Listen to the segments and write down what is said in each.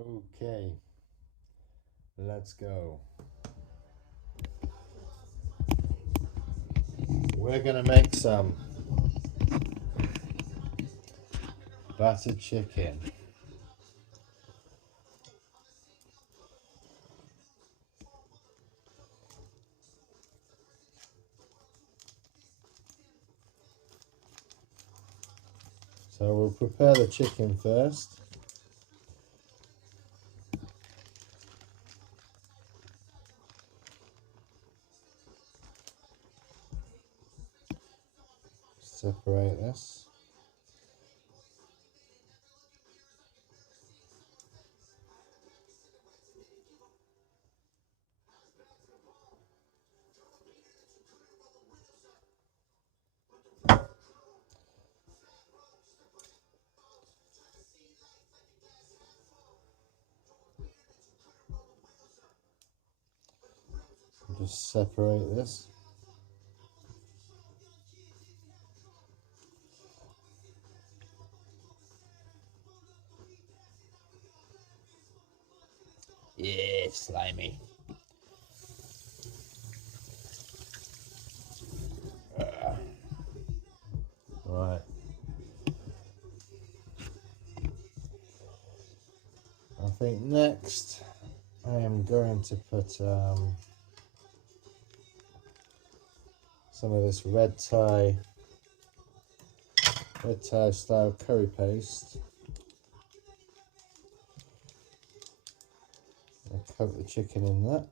Okay, let's go. We're gonna make some battered chicken. So we'll prepare the chicken first. Separate this. Just separate this. Yeah, slimy. Right. I think next I am going to put some of this red Thai style curry paste. I'll coat the chicken in that.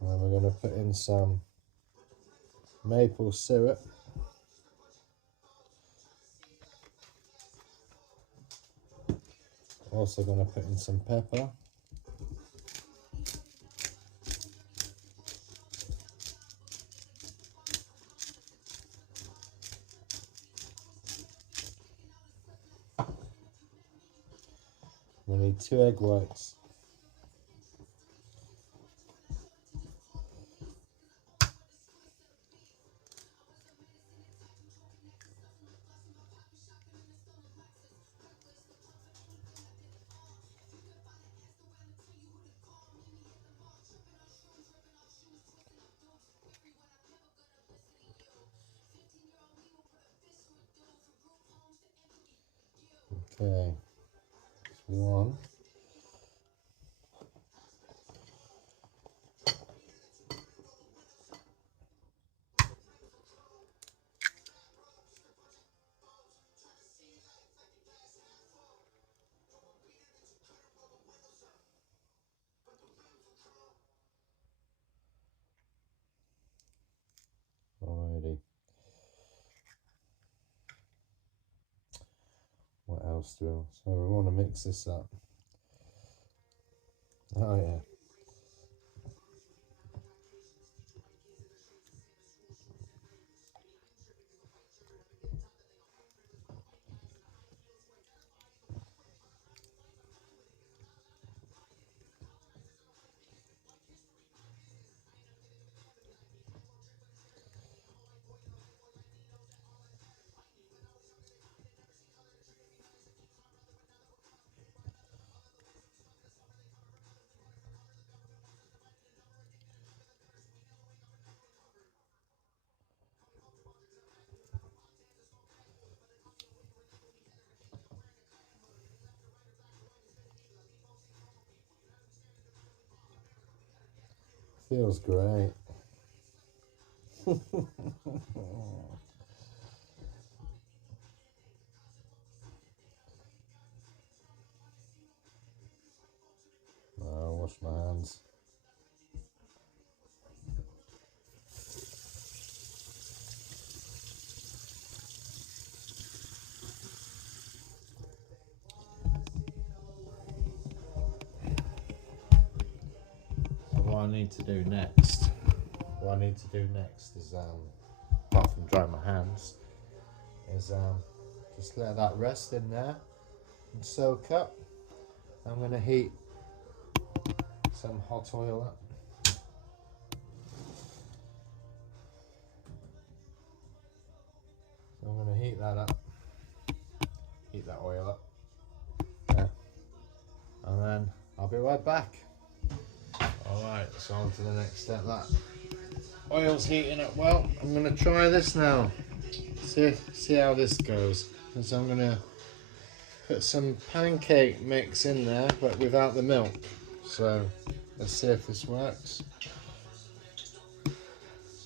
And then we're going to put in some maple syrup. Also going to put in some pepper. We need 2 egg whites. Okay, that's 1. Alrighty. What else do we want? So we want to mix this up. Oh yeah. Feels great. I'll wash my hands. What I need to do next is apart from dry my hands, is just let that rest in there and soak up. I'm going to heat some hot oil up. So I'm going to heat that up, heat that oil up. Yeah. And then I'll be right back. Alright, so on to the next step. That oil's heating up well. I'm going to try this now. See how this goes. So I'm going to put some pancake mix in there, but without the milk. So let's see if this works.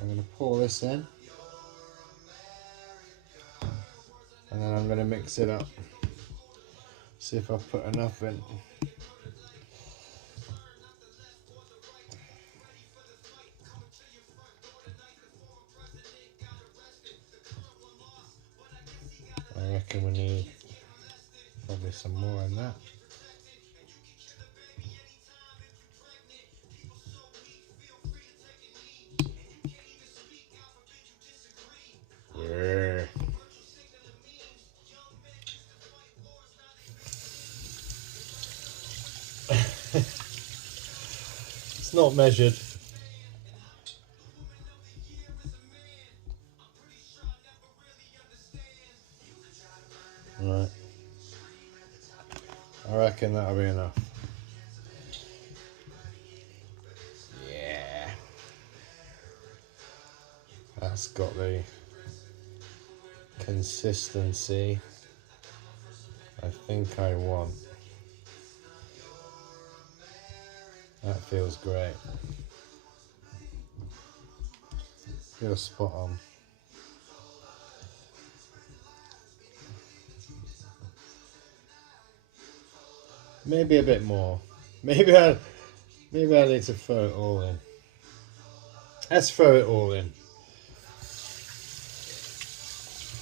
I'm going to pour this in. And then I'm going to mix it up. See if I've put enough in. I reckon we need probably some more in that. Yeah. It's not measured. Right. I reckon that'll be enough. Yeah. That's got the consistency I think I want. That feels great. Feels spot on. Maybe a bit more. Maybe I need to throw it all in. Let's throw it all in. It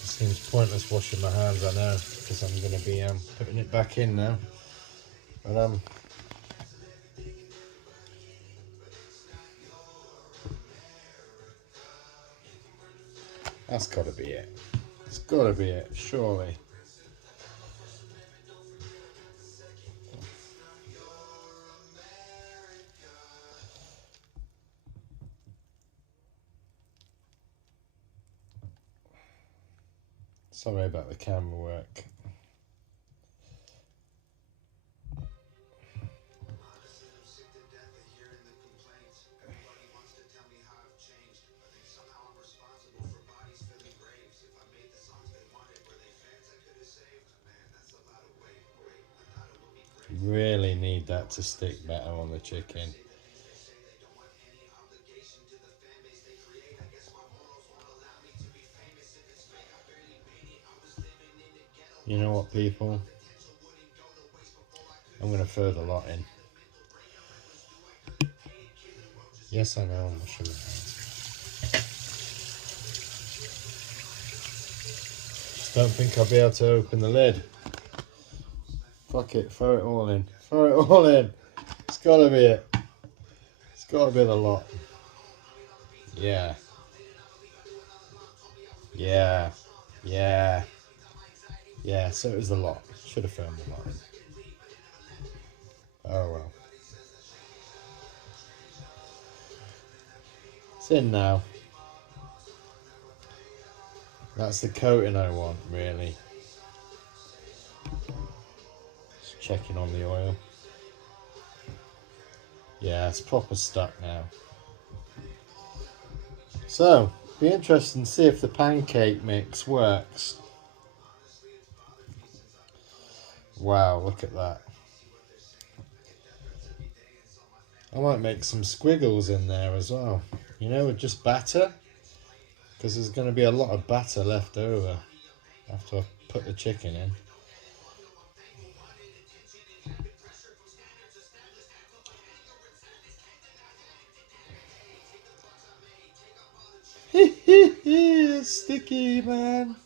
seems pointless washing my hands, I know, because I'm going to be putting it back in now. But that's got to be it. It's got to be it, surely. Sorry about the camera work. Really need that to stick better on the chicken. You know what, people? I'm going to throw the lot in. Yes, I know I'm washing my hands. Just don't think I'll be able to open the lid. Fuck it, throw it all in. Throw it all in. It's got to be it. It's got to be the lot. Yeah. Yeah. Yeah. Yeah, so it was the lot. Should have thrown the lot in. Oh well. It's in now. That's the coating I want, really. Just checking on the oil. Yeah, it's proper stuck now. So, be interesting to see if the pancake mix works. Wow, look at that. I might make some squiggles in there as well. You know, with just batter. Because there's going to be a lot of batter left over after I've put the chicken in. It's sticky, man.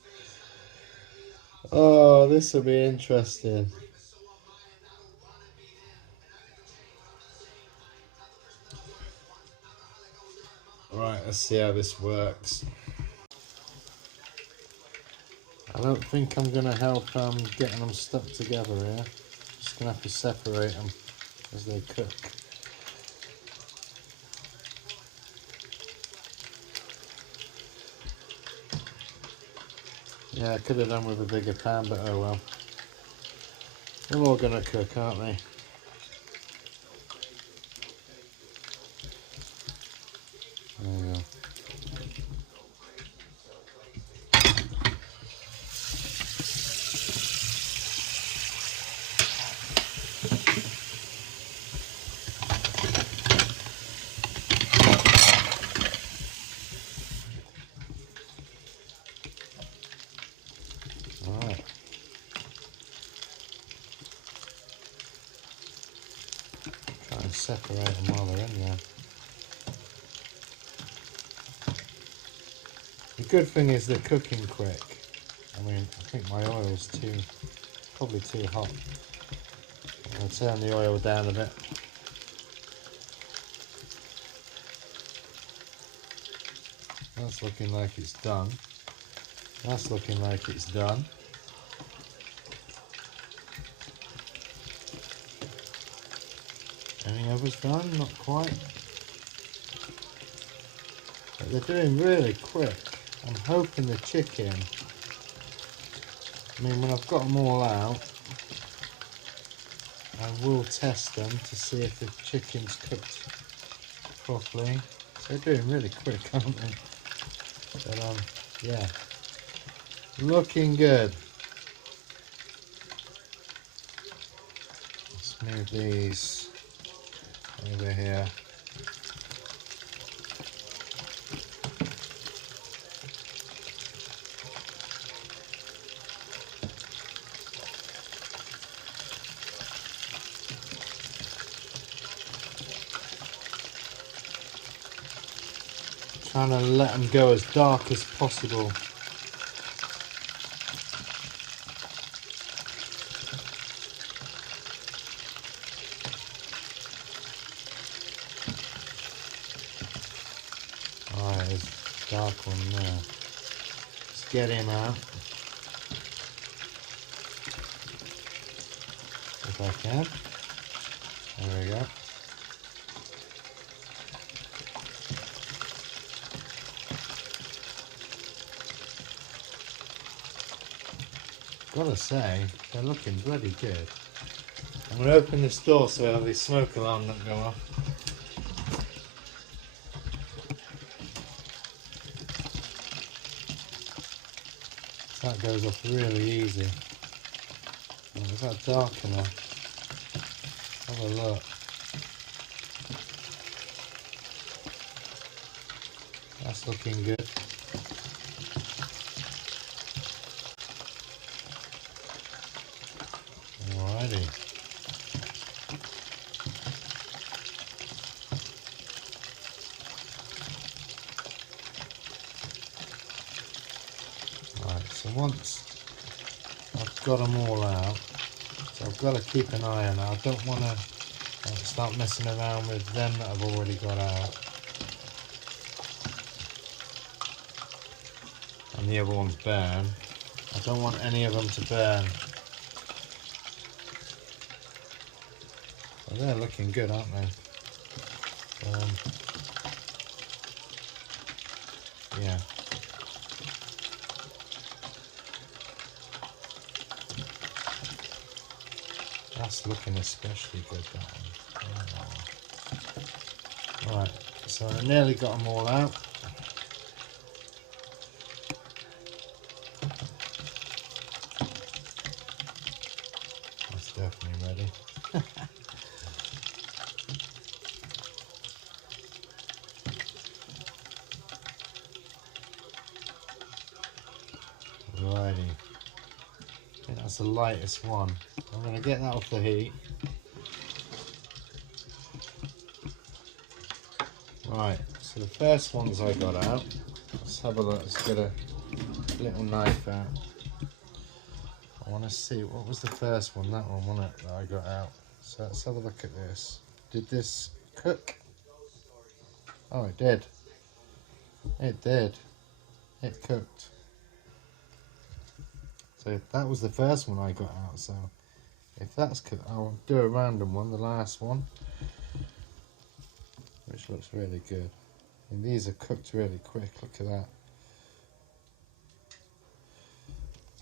Oh, this will be interesting. Right, let's see how this works. I don't think I'm going to help getting them stuck together here. Just going to have to separate them as they cook. Yeah, I could have done with a bigger pan, but oh well. They're all going to cook, aren't they? There you go. Alright. Try and separate them while they're in there. The good thing is they're cooking quick. I mean, I think my oil's probably too hot. I'm going to turn the oil down a bit. That's looking like it's done. That's looking like it's done. Any others done? Not quite. But they're doing really quick. I'm hoping the chicken, I mean, when I've got them all out, I will test them to see if the chicken's cooked properly. So they're doing really quick, aren't they? But yeah, looking good. Let's move these over here. Trying to let them go as dark as possible. Alright, there's a dark one there. Let's get him out. If I can. There we go. Gotta say, they're looking bloody good. I'm gonna open this door so the smoke alarm doesn't go off. That goes off really easy. Oh, is that dark enough? Have a look. That's looking good. Alrighty. Right, so once I've got them all out, so I've got to keep an eye on it. I don't want to start messing around with them that I've already got out. And the other ones burn. I don't want any of them to burn. Well, they're looking good, aren't they? Yeah. That's looking especially good, that one. Right, so I nearly got them all out. That's definitely ready. Righty. I think that's the lightest one. I'm going to get that off the heat. Right, so the first ones I got out. Let's have a look. Let's get a little knife out. I want to see, what was the first one? That one, wasn't it, that I got out? So let's have a look at this. Did this cook? Oh, it did. It did. It cooked. So that was the first one I got out. So if that's cooked, I'll do a random one, the last one, which looks really good. And these are cooked really quick. Look at that.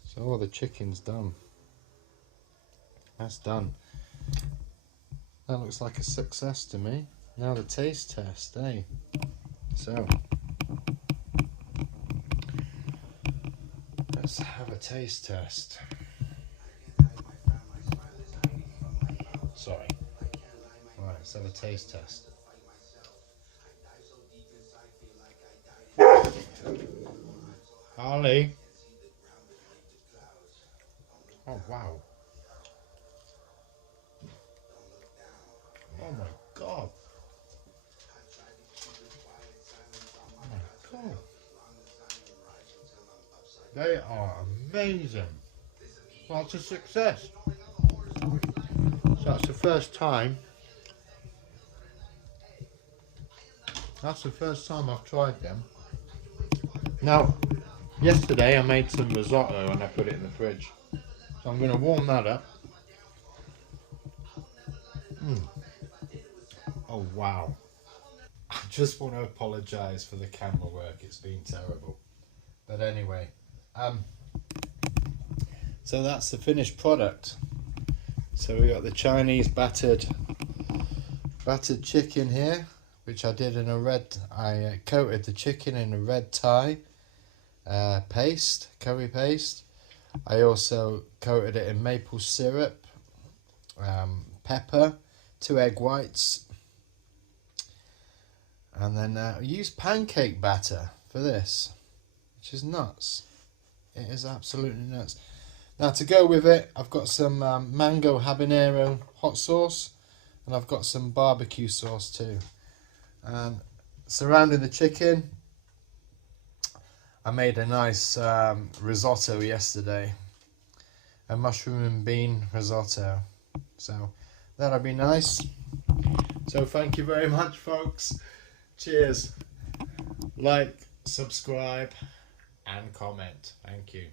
So all the chicken's done. That's done. That looks like a success to me. Now the taste test, eh? So, let's have a taste test. Sorry. Right, let's have a taste test. Harley. Oh, wow. Oh my god. Oh my god. They are amazing. Well, it's a success. So that's the first time. That's the first time I've tried them. Now, yesterday I made some risotto and I put it in the fridge. So I'm going to warm that up. Oh wow. I just want to apologise for the camera work, it's been terrible. But anyway, so that's the finished product. So we got the Chinese battered chicken here, which I did in a red, I coated the chicken in a red Thai paste, curry paste. I also coated it in maple syrup, pepper, 2 egg whites, and then I used pancake batter for this, which is nuts. It is absolutely nuts. Now to go with it, I've got some mango habanero hot sauce, and I've got some barbecue sauce too. And surrounding the chicken, I made a nice risotto yesterday, a mushroom and bean risotto. So that'll be nice. So thank you very much, folks. Cheers. Like, subscribe, and comment. Thank you.